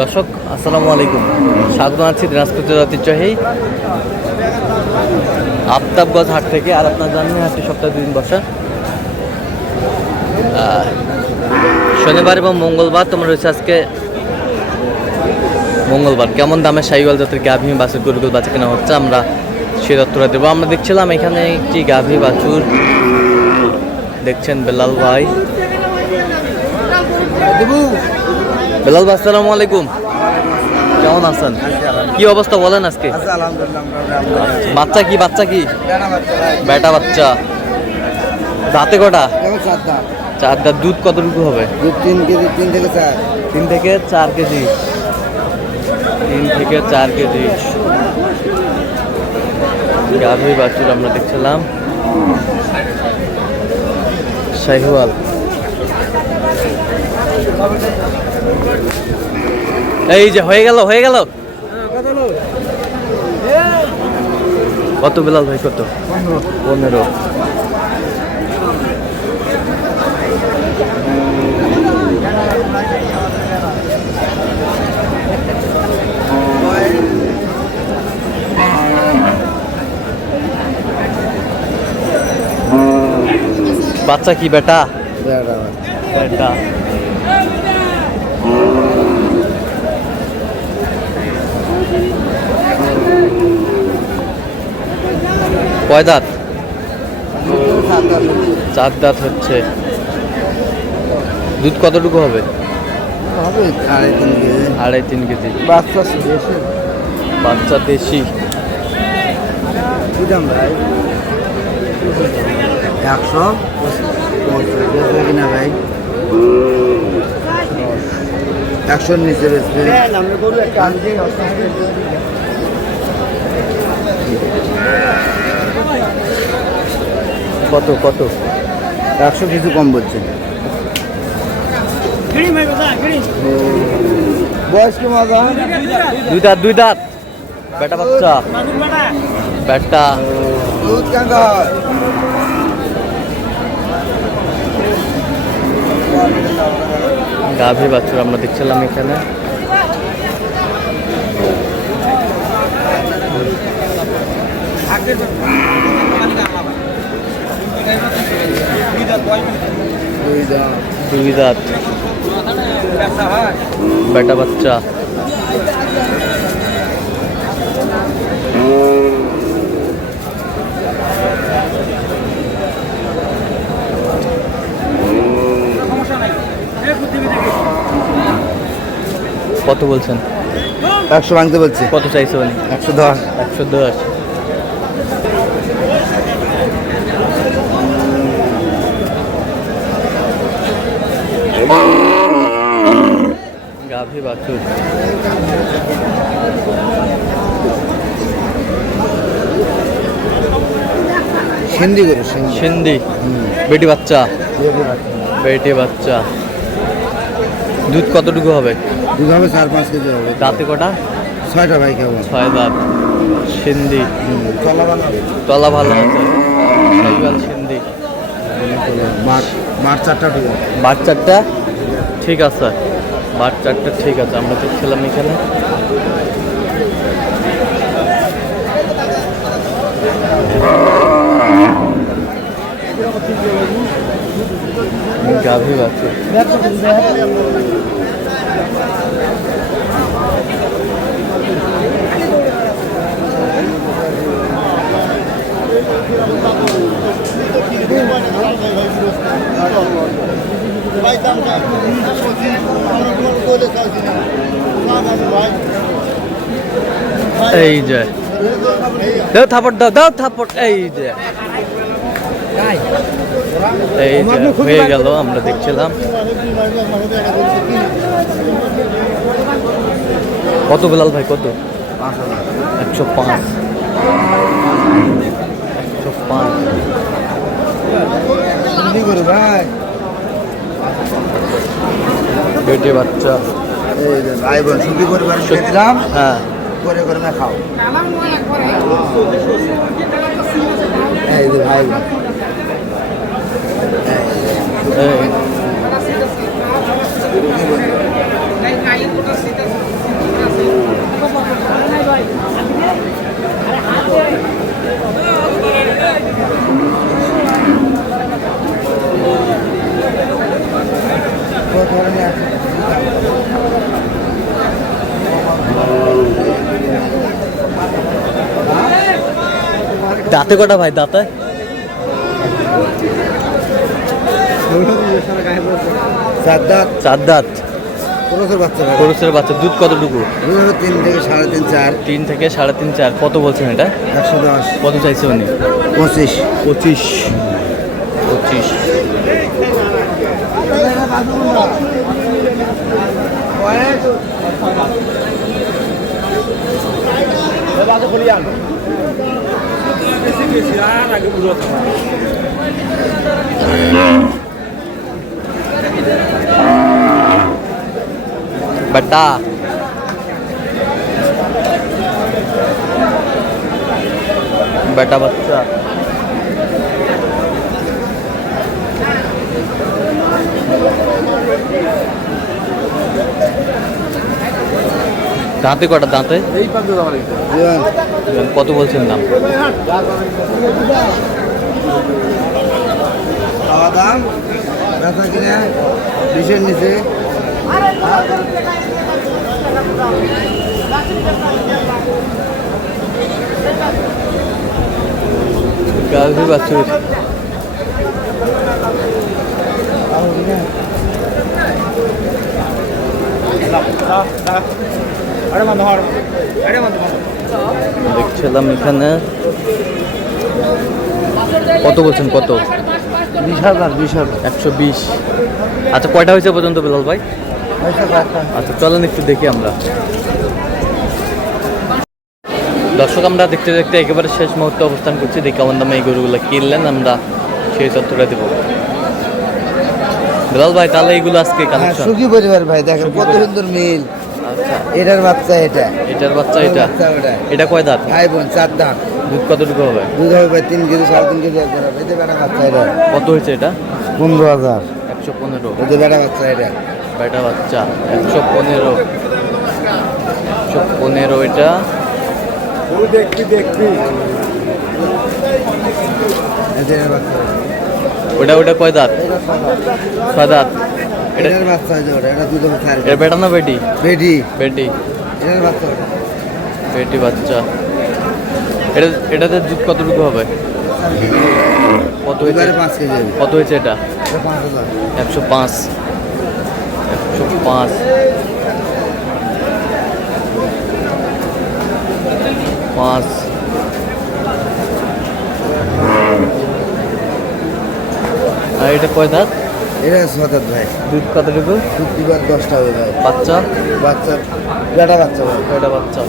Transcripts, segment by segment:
দর্শক আসসালামু আলাইকুম, স্বাগত আছি দিনাজপুরের ঐতিহ্যবাহী আফতাবগঞ্জ হাট থেকে। আর আপনার জানেন হাটটি সপ্তাহে 2 দিন বসা, শনিবার এবং মঙ্গলবার। তোমরা রয়েছে আজকে মঙ্গলবার। কেমন দামে শাহিওয়াল জাতের গাভী বাছুর গরুগুলো বাচ্চা কেনা হচ্ছে আমরা সে তথ্যটা দেবো। আমরা দেখছিলাম এখানে একটি গাভী বাছুর, দেখছেন বেলাল ভাই। বেলাল ভাই আসসালামু আলাইকুম, কেমন আছেন? কি অবস্থা বলেন আজকে? বাচ্চা কি বেটা বাচ্চা, দাঁতে কটা? 4 দাঁত। দুধ কতটুকু হবে? 3 কেজি, 3 থেকে 4। 3 থেকে 4 কেজি। 3 থেকে 4 কেজি গাভী বাছুর আমরা দেখছিলাম শাহিওয়াল। এই যে হয়ে গেল কত বেলাল ভাই? কত? 15। বাচ্চা কি বেটা? বেটা। কয় দাঁত? 4 দাঁত হচ্ছে। দুধ কতটুকু হবে? 2.5-3 কেজি। বাচ্চা দেশি। 100 কিনা ভাই, 100 নিচে বেচবে। কত 100 কিছু কম বলছে। বয়স কি মজা? 2 দাঁত। বেটা বাচ্চা, বেটা। দুধ কাঙ্গা গাভী বাছুর আমরা দেখছিলাম এখানে। দুই দাঁত, বেটা বাচ্চা। কত বলছেন? 100 ভাঙতে বলছে। কত চাইছে উনি? 110। 110। গাভী বাছুর। সিন্ধি গরু, সিন্ধি। বেটি বাচ্চা। দুধ কতটুকু হবে? দুধ হবে 4-5 কেজি হবে। দাঁতে কটা? 6টা ভাই। কেমন? 6 দাঁত। সিন্ধি। তলা ভালো। তলা ভালো আছে। শাহিওয়াল সিন্ধি। মাঠ 4টা ঠিক আছে। বাট 4টা ঠিক আছে। বাট 4টা ঠিক আছে। আমরা দেখছিলাম এখানে গাভী বাছুর। এই যে দাও থাপড়। এই যে হয়ে গেল আমরা দেখছিলাম। কত বেলাল ভাই? কত? 105। 105 ভাই। বেটে বাচ্চা। এই যে ভাই বোন সুখী পরিবার দিলাম। হ্যাঁ, করে না খাও। এই যে ভাই বোন। দাঁতে কটা ভাই দাঁতে? চার দাঁত, চার দাঁত। ক্রসের বাচ্চা ভাই। খরচের বাচ্চা। দুধ কতটুকু? 3 থেকে 3.5 4। 3 থেকে 3.5 4। কত বলছেন এটা? 110, কত চাইছে উনি? 25। 25। 25। বেটা বেটা বাচ্চা। দাঁতে কটা দাঁতে? জীবন কত বলছেন দাম? খাওয়া দাম বেচা কিনা 20-এর নিচে। গাভী বাছুর। দেখছিলাম এখানে। কত বলছেন কত? 20,000, 20,000। 120। আচ্ছা কয়টা হয়েছে পর্যন্ত বেলাল ভাই? আচ্ছা চলেন একটু দেখি আমরা। দর্শক আমরা দেখতে দেখতে একেবারে শেষ মুহূর্তে অবস্থান করছি। দেখি কেমন দামে এই গরুগুলো কিনলেন, আমরা সেই তথ্যটা দেবো। বেলাল ভাই তাহলে এইগুলো আজকে কালেকশন। সুখী পরিবার ভাই, দেখেন কত সুন্দর মিল। আচ্ছা এটার বাচ্চা এটা, এটার বাচ্চা এটা। বাচ্চা ওটা। এটা কয় দাঁত? ভাই বোন 4 দাঁত। দুধ কতটুকু হবে? দুধ হবে ভাই 3 কেজি, 3.5 কেজি একজন হবে। এতে বেটা বাচ্চা এটা কত হয়েছে এটা? 15,000। 115। এতে বেটা বাচ্চা এটা বেটা বাচ্চা 115। 115 এটা। এতে এটার বাচ্চা ওটা ওটা কয় দাঁত? এটা 6 দাঁত। 6 দাঁত। এটা এটার বাচ্চা এটা ওটা, এটা দুধ হবে 4 এর বেটা না বেটি? বেটি। বেটি। এটার বাচ্চা ওটা। বেটি বাচ্চা। এটাতে দুধ কতটুকু হবে? কত হয়েছে? এবারে 5 কেজি হবে। কত হয়েছে এটা? এটা 5,000। 105। 105। 5। আর এটা কয় দাঁত? এটা 6 দাঁত ভাই। দুধ কতটুকু? দুধ দিবার 10টা হবে ভাই। বাচ্চা? বাচ্চা বেটা বাচ্চা ভাই। কয়টা বাচ্চা?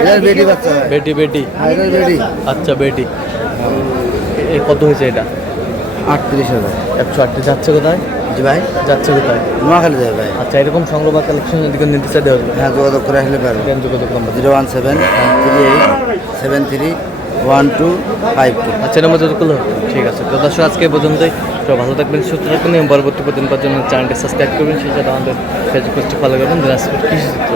এটার বেটি বাচ্চা ভাই। বেটি বেটি। আর এটার বেটি আচ্ছা বেটি। এ কত হয়েছে এটা? 38,000। 108। যাচ্ছে কোথায়? জি ভাই, যাচ্ছে কোথায়? নোয়াখালী যাবে ভাই। আচ্ছা এরকম সংগ্রহ বা কালেকশন এদিকে নিতে চাই দেওয়া যাবে। হ্যাঁ, যোগাযোগ করে আসলে পারবে। ট্রেন যোগাযোগ নাম্বার। 01738731252। আচ্ছা এর মধ্যে করলো। ঠিক আছে তো দর্শক আজকে এই পর্যন্তই। তো ভালো থাকবেন, সুস্থ থাকবেন এবং পরবর্তী প্রতিদিন পাওয়ার জন্য চ্যানেলটি সাবস্ক্রাইব করবেন। সেই সাথে আমাদের ফেসবুক পেজটি ফলো করবেন দিনাজপুর কৃষি চিত্র।